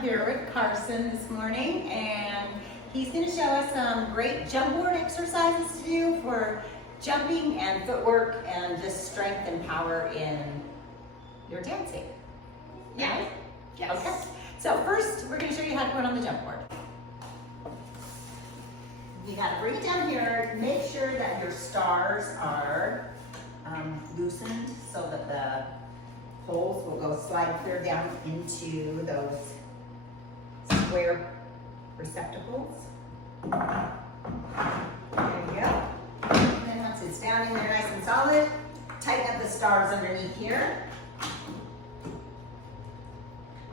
I'm here with Carson this morning, and he's going to show us some great jump board exercises to do for jumping and footwork and just strength and power in your dancing. Yeah. Yes. Okay. So first, we're going to show you how to put on the jump board. You got to bring it down here. Make sure that your stars are loosened so that the holes will go slide clear down into those square receptacles. There you go. And then once it's down in there nice and solid, tighten up the stars underneath here.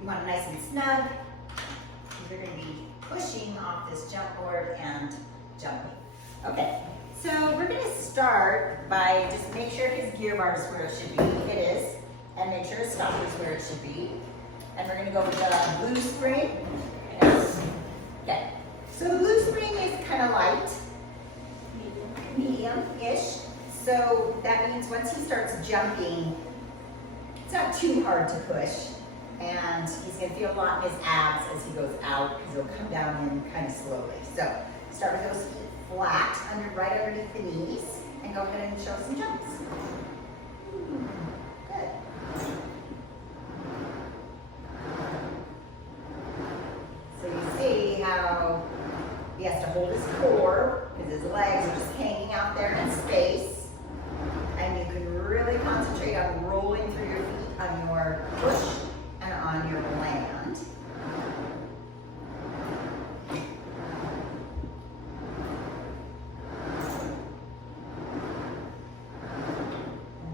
You want it nice and snug. You're going to be pushing off this jump board and jumping. Okay, so we're going to start by just make sure his gear bar is where it should be. It is. And make sure his stopper is where it should be. And we're going to go with the blue spring. Yes. Okay, so the blue spring is kind of light, medium-ish. So that means once he starts jumping, it's not too hard to push. And he's going to feel a lot in his abs as he goes out because he'll come down in kind of slowly. So start with those feet flat, right underneath the knees, and go ahead and show some jumps. Good. So you see how he has to hold his core because his legs are just hanging out there in space. And you can really concentrate on rolling through your feet on your push and on your land. There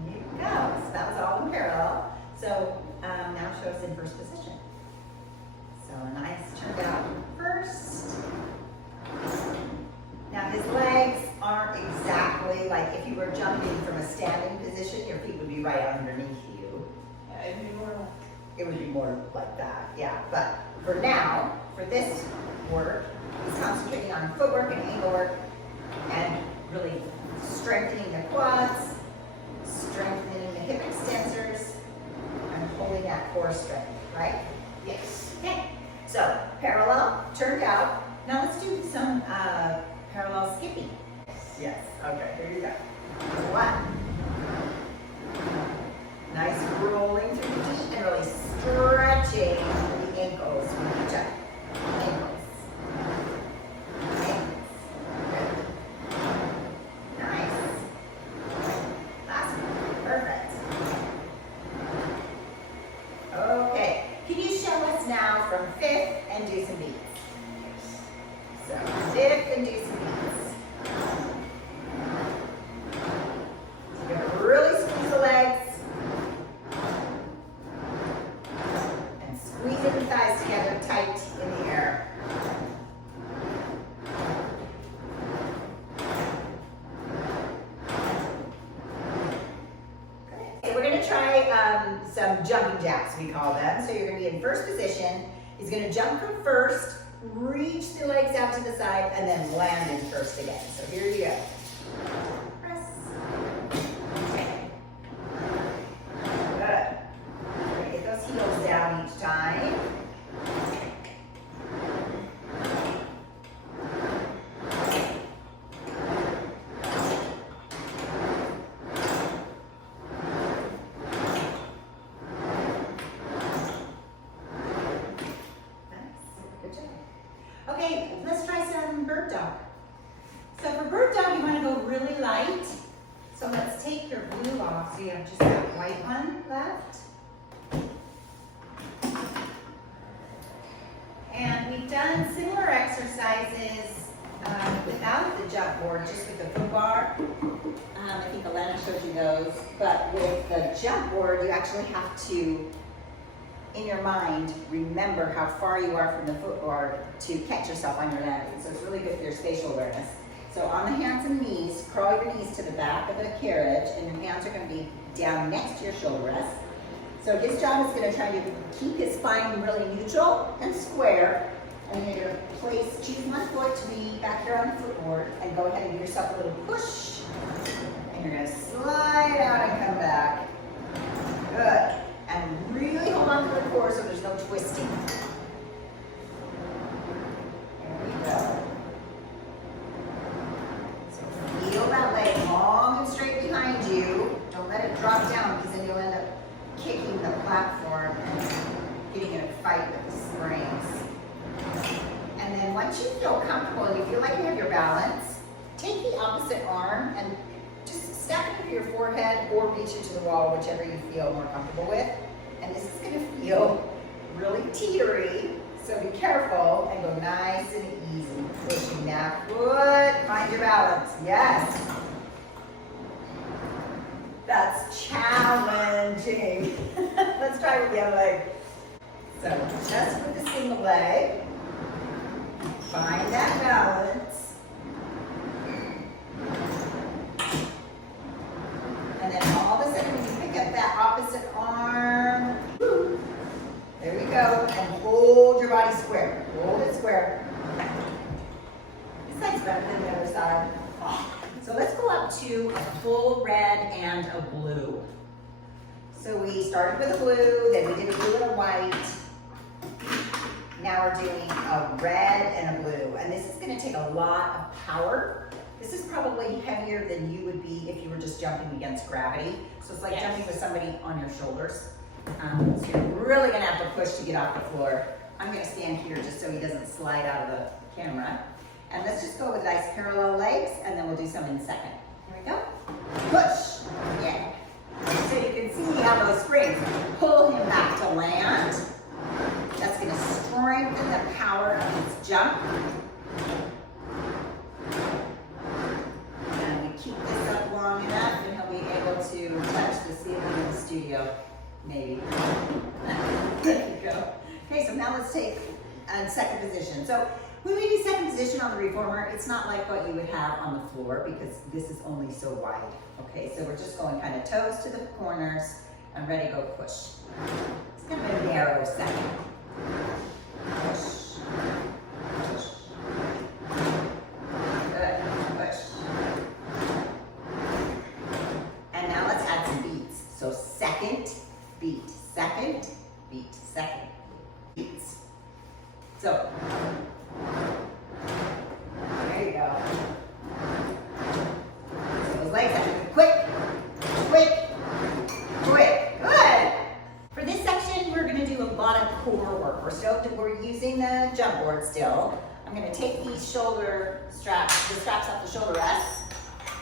you go. So that was all in parallel. So now show us in first position. So a nice turned out first. Now his legs aren't exactly like if you were jumping from a standing position, your feet would be right underneath you. It would be more like that, yeah. But for now, for this work, he's concentrating on footwork and ankle work and really strengthening the quads, strengthening the hip extensors, and holding that core strength, right? Yes. Okay, so parallel, turned out. Now let's do some parallel skipping. Yes, okay, here you go. One. Nice rolling through the feet and really stretching the ankles when you jump. Ankles. Ankles. Good. Nice. Last one. Perfect. Okay. Can you show us now from fifth and do some beats? So fifth and do some beats. So you're gonna really squeeze the legs. Squeezing the thighs together tight in the air. Okay, we're going to try some jumping jacks, we call them. So you're going to be in first position. He's going to jump from first, reach the legs out to the side, and then land in first again. So here you go. Press. Okay. Good. Get those heels down each time. Good job. Okay, let's try some bird dog. So for bird dog, you want to go really light. So let's take your blue off so you have just that white one left. And we've done similar exercises without the jump board, just with the foot bar. I think Alana showed you those. But with the jump board, you actually have to, in your mind, remember how far you are from the foot bar to catch yourself on your landing. So it's really good for your spatial awareness. So on the hands and knees, crawl your knees to the back of the carriage, and your hands are going to be down next to your shoulder rest. So his job is going to try to keep his spine really neutral and square. And you're going to choose one foot to be back here on the footboard and go ahead and give yourself a little push. And you're going to slide out and come back. Good. And really hold on to the core so there's no twisting. for your forehead or reach it to the wall, whichever you feel more comfortable with. And this is gonna feel really teetery, so be careful and go nice and easy. Pushing that foot, mind your balance, yes. That's challenging. Let's try with the other leg. So just with the single leg, find that balance. And then all of a sudden when you pick up that opposite arm, there you go, and hold your body square. Hold it square. This side's better than the other side. So let's go up to a full red and a blue. So we started with a blue, then we did a blue and a white. Now we're doing a red and a blue. And this is gonna take a lot of power. This is probably heavier than you would be if you were just jumping against gravity. So it's like jumping with somebody on your shoulders. So you're really gonna have to push to get off the floor. I'm gonna stand here just so he doesn't slide out of the camera. And let's just go with nice parallel legs, and then we'll do some in a second. Here we go. Push. Yeah. So you can see how those springs pull him back to land. That's going to strengthen the power of his jump. And we keep this up long enough, and he'll be able to touch the ceiling of the studio. Maybe. There you go. Okay, so now let's take second position. So when we do second position on the reformer, it's not like what you would have on the floor because this is only so wide. Okay, so we're just going kind of toes to the corners and ready to go push. It's kind of a narrow second. Push. Push. Good. Push. And now let's add some beats. So second, beat, second, beat, second, beats. So there you go. So those legs have to be quick, quick, quick. Good. For this section, we're going to do a lot of core work. We're using the jump board still. I'm going to take these shoulder straps, the straps off the shoulder rests.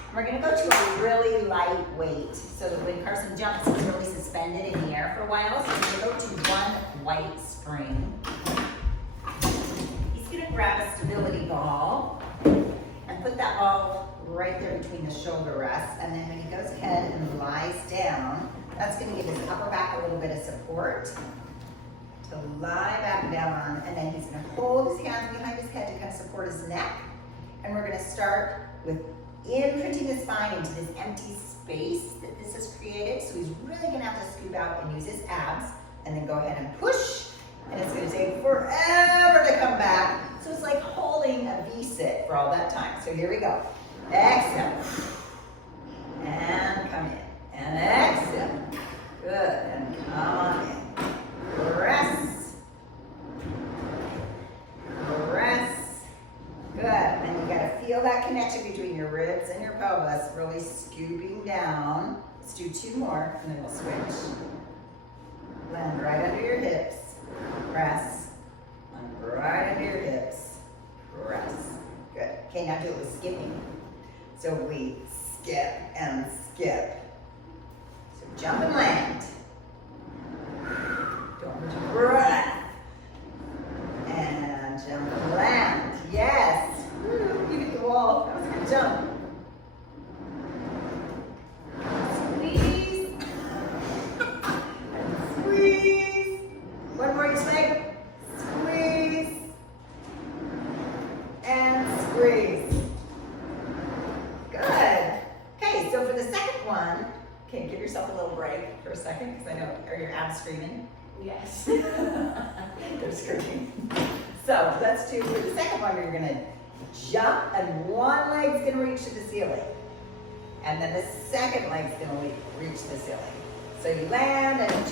And we're going to go to a really light weight so that when Carson jumps, he's really suspended in the air for a while. So we're going to go to one white spring. Grab a stability ball and put that ball right there between the shoulder rests, and then when he goes ahead and lies down, that's going to give his upper back a little bit of support to lie back down, and then he's going to hold his hands behind his head to kind of support his neck, and we're going to start with imprinting the spine into this empty space that this has created. So he's really going to have to scoop out and use his abs, and then go ahead and push, and it's going to take forever to come back. So it's like holding a V-sit for all that time. So here we go. Exhale. And come in. And exhale. Good. And come on in. Press. Press. Good. And you got to feel that connection between your ribs and your pelvis, really scooping down. Let's do two more, and then we'll switch. Land right under your hips. Press. Right under your hips, press. Good. Okay, now do it with skipping. So we skip and skip. So jump and land. Don't hold your breath. And jump and land. Yes. Woo, you hit the wall. That was a good jump. Squeeze. And squeeze. One more each leg. Squeeze. Good. Okay, so for the second one, okay, give yourself a little break for a second, because I know, are your abs screaming? Yes. They're screaming. So let's do, for the second one, you're going to jump, and one leg's going to reach to the ceiling. And then the second leg's going to reach the ceiling. So you land and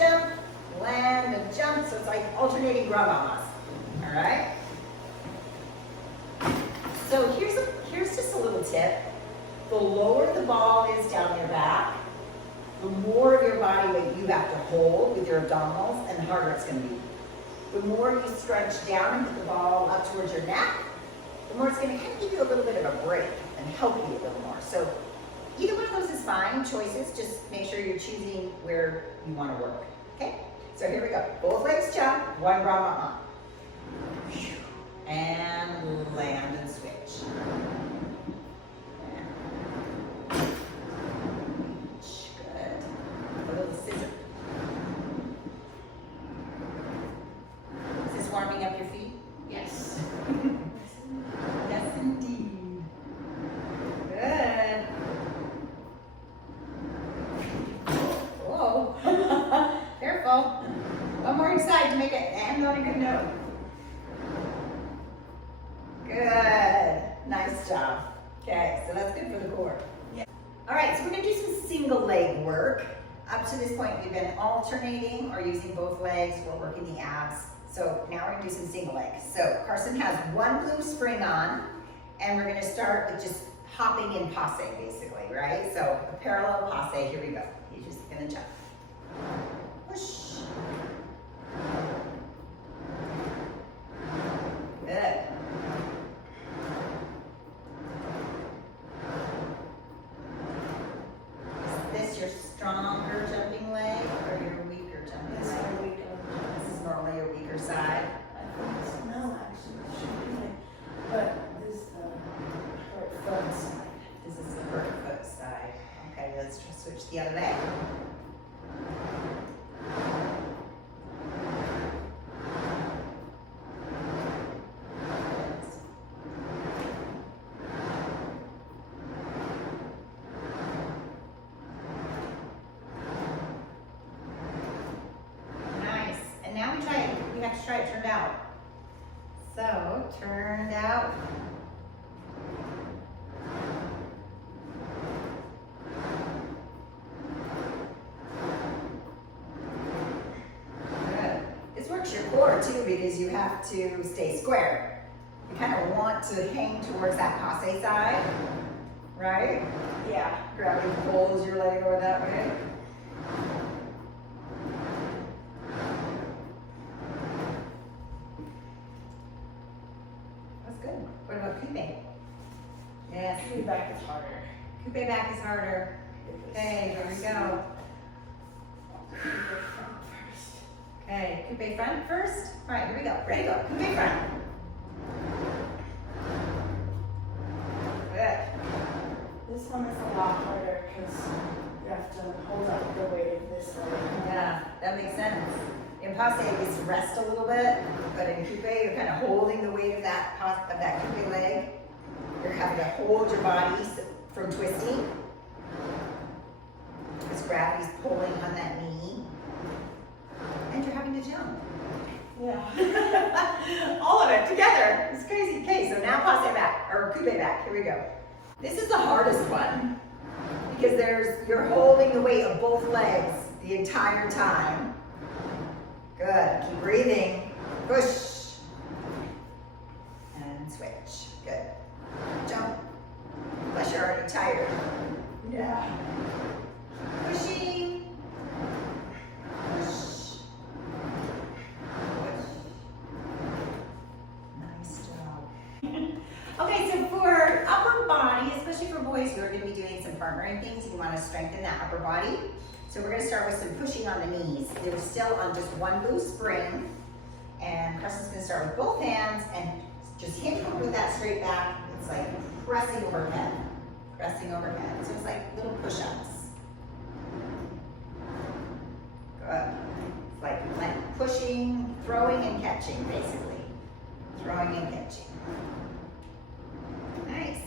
jump, so it's like alternating run almost. All right? So here's just a little tip. The lower the ball is down your back, the more of your body weight you have to hold with your abdominals, and the harder it's going to be. The more you stretch down and put the ball up towards your neck, the more it's going to kind of give you a little bit of a break and help you a little more. So either one of those is fine. of choices. Just make sure you're choosing where you want to work. Okay? So here we go. Both legs jump, one Brahma up. And land and switch. Good. A little scissor. Is this warming up your feet? Yes. Yes, indeed. Good. Whoa. Careful. One more inside to make it end on a good note. Good. Nice job. Okay, so that's good for the core. Yeah. All right, so we're going to do some single leg work. Up to this point, we've been alternating or using both legs. We're working the abs. So now we're going to do some single legs. So Carson has one blue spring on, and we're going to start with just hopping in passe, basically, right? So a parallel passe. Here we go. He's just going to jump. Push. Good. Is this your stronger jumping leg or your weaker jumping It's leg? a week This is normally your weaker side. No, actually, it should be like, but this is the hurt foot side. This is the hurt foot side. Okay, let's just switch the other leg. Nice. And now we have to try it turned out. So, turned out. Good. This works your core too because you have to stay square. You kind of want to hang towards that passe side, right? Yeah. Gravity pulls your leg over that way. That's good. What about coupe? Yes, Coupe back is harder. coupe back is harder. Okay, here we go. Coupe front first. Okay, coupe front first. All right, here we go. Ready, go. Coupe front. Good. This one is a lot harder because you have to hold up the weight of this leg. Yeah, that makes sense. In passe, you just rest a little bit, but in coupe, you're kind of holding the weight of that coupe leg. You're having to hold your body from twisting. Because gravity's pulling on that knee. And you're having to jump. Yeah. All of it together. It's crazy. Okay, so now passe back, or coupe back. Here we go. This is the hardest one because you're holding the weight of both legs the entire time. Good. Keep breathing. Push. And switch. Good. Jump. Unless you're already tired. Yeah. Pushing. Push. Push. Nice job. Okay, so for upper body, especially for boys who are going to be doing some partnering things, you want to strengthen that upper body. So we're going to start with some pushing on the knees. They're still on just one blue spring. And Carson's going to start with both hands and just hit him with that straight back. It's like pressing overhead. Pressing overhead. So it's like little push-ups. Good. It's like pushing, throwing, and catching, basically. Throwing and catching. Nice.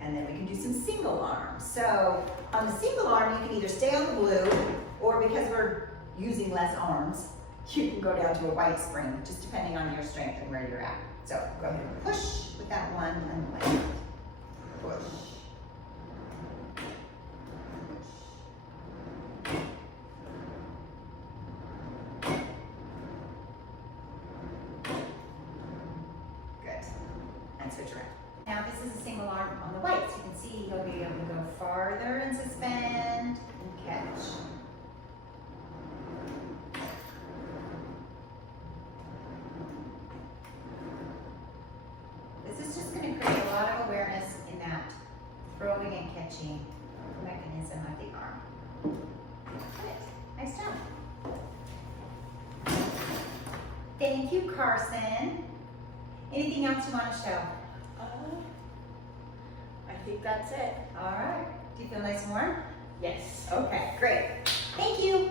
And then we can do some single arms. So on the single arm, you can either stay on the blue, or because we're using less arms, you can go down to a white spring, just depending on your strength and where you're at. So go ahead and push with that one on the left. Push. Good. And switch around. Now this is a single arm on the white, so you can see you'll be able to go farther and suspend and catch. This is just going to create a lot of awareness in that throwing and catching. Thank you, Carson. Anything else you want to show? I think that's it. All right. Do you feel nice and warm? Yes. Okay, great. Thank you.